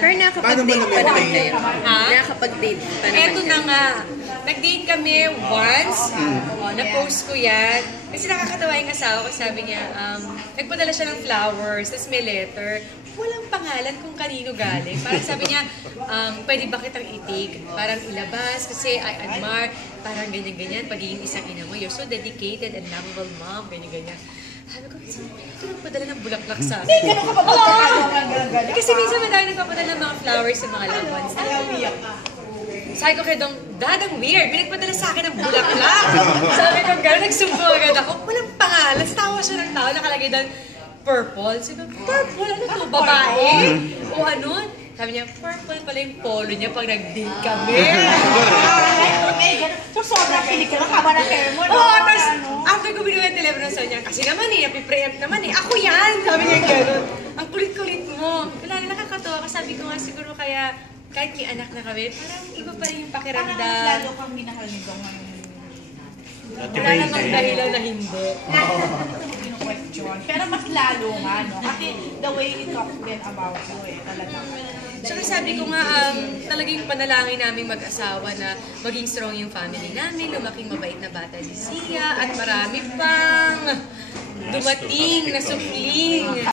Pero nakakapag-date pa naman. Ha? Nakakapag-date pa naman. Eto na nga. Nag-date kami once. Na-post ko yan. Kasi nakakatawa yung asawa ko. Sabi niya, nagpadala siya ng flowers, tapos may letter. Walang pangalan kung kanino galing. Parang sabi niya, pwede ba kitang i-take? Parang ilabas kasi I admire. Parang ganyan-ganyan. Pagiging isang ina mo, you're so dedicated and lovable mom. Ganyan-ganyan. Sabi ko, ito nagpadala ng bulaklak sa akin. Hindi, ganun ka pa pagkakalo. Kasi minsan madami nagpapadala ng mga flowers sa mga loved ones. Sabi ko kay Dong, Dad, ang weird. May nagpadala sa akin ng bulaklak. Sabi ko, gano'n, nagsumbo agad ako. Walang pangalan. Tawa siya ng tao. Nakalagay doon, purple. Sabi ko, purple? Ano to? Babae? O ano? Sabi niya, purple pala yung polo niya pag nag-date kami. So, sobrang kilig ka lang haba ng hair mo, no? Oo, tapos after ko binuha yung telepono sa niya, kasi naman eh, napipreempt naman eh, ako yan! Sabi niya gano'n. Ang kulit-kulit mo. Wala na, nakakatawa. Kasi sabi ko nga siguro kaya, kahit may anak na kami, parang iba pa rin yung Parang pakiramdam. lalo kang minahal ni Dong ngayon. Wala namang dahilan na hindi. Question. Pero mas lalo nga, no? Kasi the way he talks din about you, eh, talagang. Tsaka sabi ko nga, talagang panalangin namin mag-asawa na maging strong yung family namin, lumaking mabait na bata si Sia, at marami pang dumating na supling.